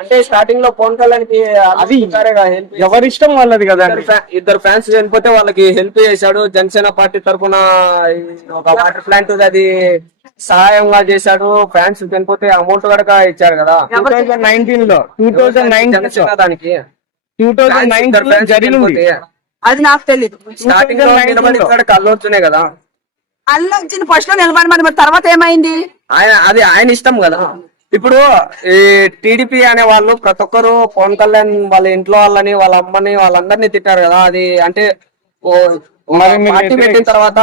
అంటే స్టార్టింగ్ లో పవన్ కళ్యాణ్ కి అది ఎవరిష్టం వాళ్ళది కదా. ఇద్దరు ఫ్యాన్స్ చనిపోతే వాళ్ళకి హెల్ప్ చేశాడు. జనసేన పార్టీ తరఫున ఒక వాటర్ ప్లాంట్ అది సహాయంగా చేశాడు. ఫ్యాన్స్ చనిపోతే అమౌంట్ కనుక ఇచ్చారు కదా 2019 దానికి 2019 జరిగింది. అది నాకు తెలియదు. స్టార్టింగ్ లో అల్లు అర్జునే కదా. అల్లు అర్జున్ ఫస్ట్ లో నిలబడి మరి తర్వాత ఏమైంది? ఆయన ఇష్టం కదా. ఇప్పుడు ఈ టీడీపీ అనే వాళ్ళు ప్రతి ఒక్కరు పవన్ కళ్యాణ్ వాళ్ళ ఇంట్లో వాళ్ళని, వాళ్ళ అమ్మని, వాళ్ళందరినీ తిట్టారు కదా. అది అంటే పార్టీ పెట్టిన తర్వాత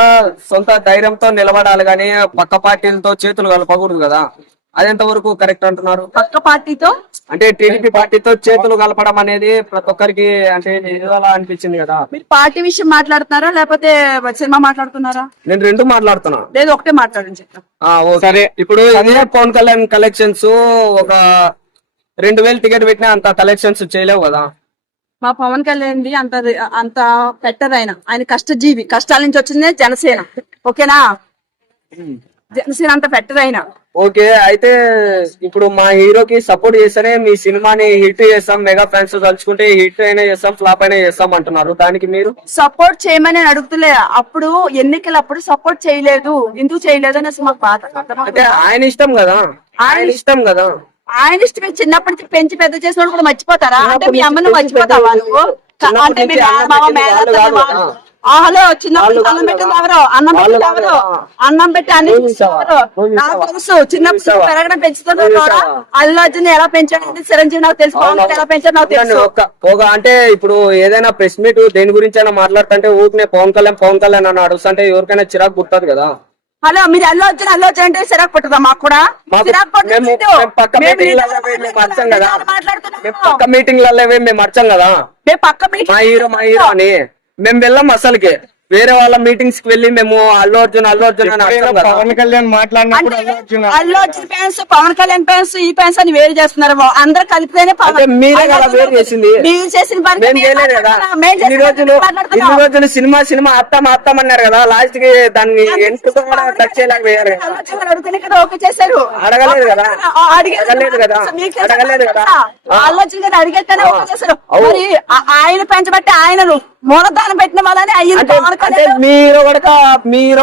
సొంత ధైర్యంతో నిలబడాలి కానీ పక్క పార్టీలతో చేతులు కలపకూడదు కదా. అది ఎంతవరకు కరెక్ట్ అంటున్నారు? పక్క పార్టీతో అంటే టీడీపీ పార్టీతో చేతులు కలపడం అనేది ప్రతి ఒక్కరికి అంటే ఏదోలా అనిపించింది కదా. మీరు పార్టీ విషయం మాట్లాడుతున్నారా లేకపోతే సినిమా మాట్లాడుతున్నారా? నేను రెండు మాట్లాడుతున్నా. లేదు ఒకటే మాట్లాడని చెప్తా. సరే, ఇప్పుడు ఇదే పవన్ కళ్యాణ్ కలెక్షన్స్ ఒక 2000 టికెట్ పెట్టినా అంత కలెక్షన్స్ చేయలేవు కదా. మా పవన్ కళ్యాణ్ అంత పెట్టరు. ఆయన కష్టజీవి, కష్టాల నుంచి వచ్చిందే జనసేన. ఓకేనా? జనసేన అంత పెట్టరు ఆయన. ఓకే, అయితే ఇప్పుడు మా హీరోకి సపోర్ట్ చేస్తేనే మీ సినిమాని హిట్ చేస్తాం, మెగా ఫ్యాన్స్ తలుచుకుంటే హిట్ అయినా చేస్తాం, ఫ్లాప్ అయినా చేస్తాం అంటున్నారు. దానికి మీరు సపోర్ట్ చేయమని అడుగుతులే. అప్పుడు ఎన్నికలప్పుడు సపోర్ట్ చేయలేదు, ఎందుకు చేయలేదు అనేసి మాకు బాధ. అంటే ఆయన ఇష్టం కదా, ఆయన ఇష్టం కదా. ఆయన ఇష్టమే. చిన్నప్పటి నుంచి పెంచి పెద్ద చేసిన కూడా మర్చిపోతారా? అంటే మీ అమ్మను మర్చిపోతావా నువ్వు? అంటే మీ ఆహలో చిన్నప్పుడు అన్నం పెట్టింది ఎవరో, అన్నం పెట్టింది ఎవరో, అన్నం పెట్టి అన్ని చూసేవారు. నాకు తెలుసు చిన్నప్పుడు పెరగడం పెంచుతున్నారు కూడా. అల్లు అర్జున్ ఎలా పెంచాడు, చిరంజీవి నాకు తెలుసు, పవన్ ఎలా పెంచాడు నాకు తెలుసు. అంటే ఇప్పుడు ఏదైనా ప్రెస్ మీట్ దేని గురించి అయినా మాట్లాడుతుంటే ఊరినే పవన్ కళ్యాణ్ అని అడుగుతుంటే ఎవరికైనా చిరాకు పుట్టదు కదా. హలో, మీరు అల్లు అర్జున్ అంటే చిరాకు పుట్టదా? మాకు కూడా చిరాకు పక్క మీటింగ్లలో మేము అర్చం కదా. మా హీరో అని మేము వెళ్ళాం. అసలుకి వేరే వాళ్ళ మీటింగ్స్ కి వెళ్ళి మేము అల్లు అర్జున్ అని పవన్ కళ్యాణ్ మాట్లాడినప్పుడు అల్లు అర్జున్ ఫ్యాన్స్, పవన్ కళ్యాణ్ ఫ్యాన్స్, ఈ ఫ్యాన్స్ అని వేరు చేస్తున్నారు. అందరు కలిపితేనే మీరే కదా వేరు చేసింది. మీరు చేసిన పని ఇన్ని రోజులు సినిమా అత్తం అన్నారు కదా. లాస్ట్ కి దాన్ని ఎంతో టచ్ చేయలేకపోయారు. ఓకే చేశారు. అడగలేదు కదా. అల్లు అర్జున్ గారు అడిగేస్తేనే ఓకే చేశారు. మరి ఆయన పెంచబట్టి ఆయనను మూలధానం పెట్టిన వాళ్ళని అంటే మీరు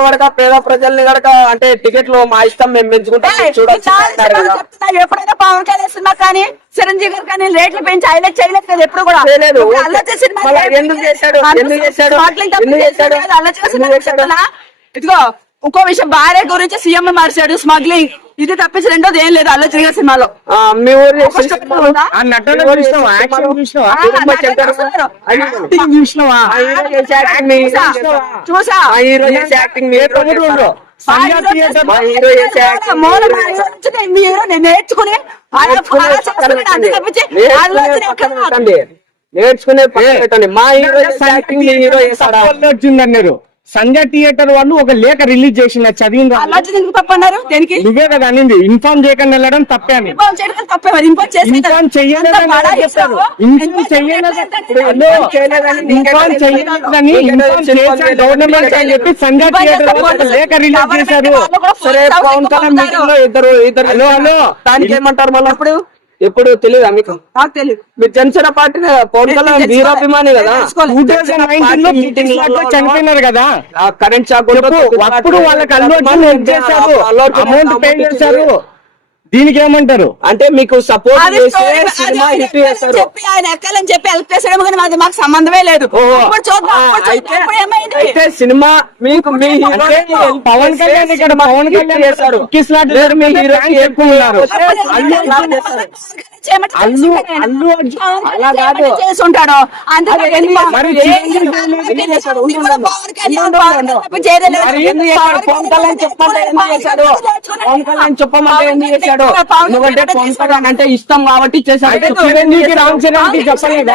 గడక పేద ప్రజల్ని గడక అంటే టికెట్లు మా ఇష్టం మేము పెంచుకుంటాం చూడొచ్చు. ఎప్పుడైనా పవన్ కళ్యాణ్ సినిమా కానీ చిరంజీవి గారు కానీ రేట్లు పెంచి హైలైట్ చేయలేదు కదా. ఎప్పుడు కూడా ఇదిగో ఇంకో విషయం, భార్య గురించి సీఎం మార్చాడు, స్మగ్లింగ్. ఇది తప్పించి రెండోది ఏం లేదు అల్లు అర్జున్ గారి సినిమాలో. మీ ఊరు చూసా నేర్చుకుని మా హీరో అన్నారు. సంజయ్ థియేటర్ వాళ్ళు ఒక లేఖ రిలీజ్ చేసిన చదివింది. తప్పన్నారు నువ్వే కదా అనింది. ఇన్ఫార్మ్ చేయకుండా వెళ్ళడం తప్పే అని. ఇన్ఫార్మ్ చేయలేదని గవర్నమెంట్ అని చెప్పి సంజయ్ థియేటర్ వాళ్ళు లేఖ రిలీజ్ చేశారు. సరే, పవన్ కళ్యాణ్ మీటింగ్ లో ఇద్దరు హలో దానికి ఏమంటారు మళ్ళీ? అప్పుడు ఎప్పుడు తెలియదా మీకు? నాకు తెలియదు. మీరు జనసేన పార్టీ పవన్ కళ్యాణ్ వీరాభిమాని కదా. చనిపోయినారు కదా కరెంట్ షాక్. అప్పుడు వాళ్ళకి అల్లు అర్జున్ హెల్ప్ చేశారు, అమౌంట్ పే చేశారు. దీనికి ఏమంటారు? అంటే మీకు సపోర్ట్ చేస్తే సినిమా హిట్ చేస్తారు. ఆయన ఎక్కాలని చెప్పి హెల్ప్ చేసాడు కానీ మాకు సంబంధమే లేదు. అయితే సినిమా మీకు మీ పవన్ కళ్యాణ్ ఇక్కడ పవన్ కళ్యాణ్ చేస్తారు. మీ హీరో చెప్పుకున్నారు. అలా కాదు చేసుంటాడు. చెప్పమంటే ఎందుకు చేశాడు? ఎందుకంటే పవన్ కళ్యాణ్ అంటే ఇష్టం కాబట్టి చేశాడు. చిరంజీవికి రామ్ చరణ్ కి చెప్పలేదు.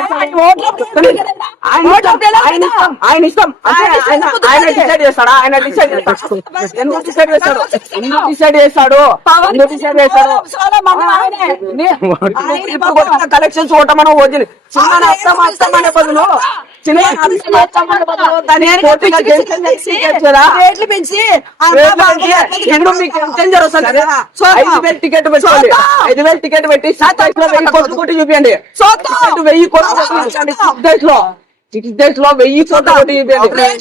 ఆయన ఇష్టం. ఆయన డిసైడ్ చేస్తాడా? ఆయన డిసైడ్ చేస్తాడు. ఎందుకు డిసైడ్ చేస్తాడు? ఎందుకు డిసైడ్ చేస్తాడు? ఎందుకు డిసైడ్ చేస్తాడు? కలెక్షన్స్ ఓటమని వదిలి చిన్న అర్థం అనే బదులు సినిమా ఆఫీస్ మార్చామన్న బదులు దాన్ని కోర్టుగా చేయించారా? రేట్లు పెంచి ఇప్పుడు మీకు ఎంత జరుగుతుంది కదా? 5,000 టికెట్ పెట్టుకోండి, 5,000 టికెట్ పెట్టి 1000 కోట్లు కొట్టి చూపించండి. 1000 కోట్లు కొట్టి చూపించండి. 6 days లో 1000 కోట్లు కొట్టి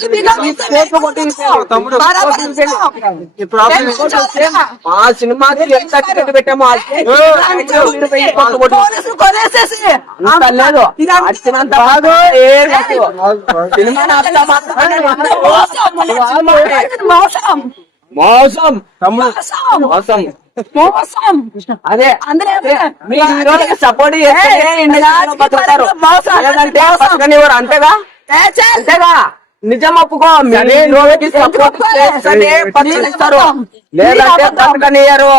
చూపించండి. మా సినిమాకి ఎంత టికెట్ పెట్టామో మీరు 1000 కోట్లు కొట్టి అంత లేదు. వచ్చినంత కాదు, ఏం కాదు. సినిమాని అట్లా మోసం మోసం అదే మీ హీరోలకి సపోర్ట్ చేస్తే ఇండియాలో బతుకుతారు. లేదంటే బతకనివ్వరు. అంతేగా అంతేగా నిజం ఒప్పుకో. మీ హీరోలకి సపోర్ట్ చేస్తేనే బతికిస్తారు, లేదంటే బతకనియరు.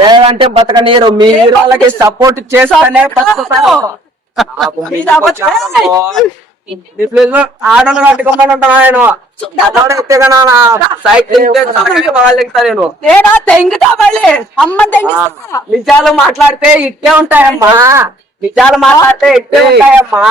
లేదంటే బతకనియరు. మీ హీరోలకి సపోర్ట్ చేస్తేనే బతుకుతారు. ఆడలు కట్టుకోమని ఉంటాను ఆయన సైకిల్ నేను నిజాలు మాట్లాడితే ఇట్టే ఉంటాయమ్మా, నిజాలు మాట్లాడితే ఇట్టే ఉంటాయమ్మా.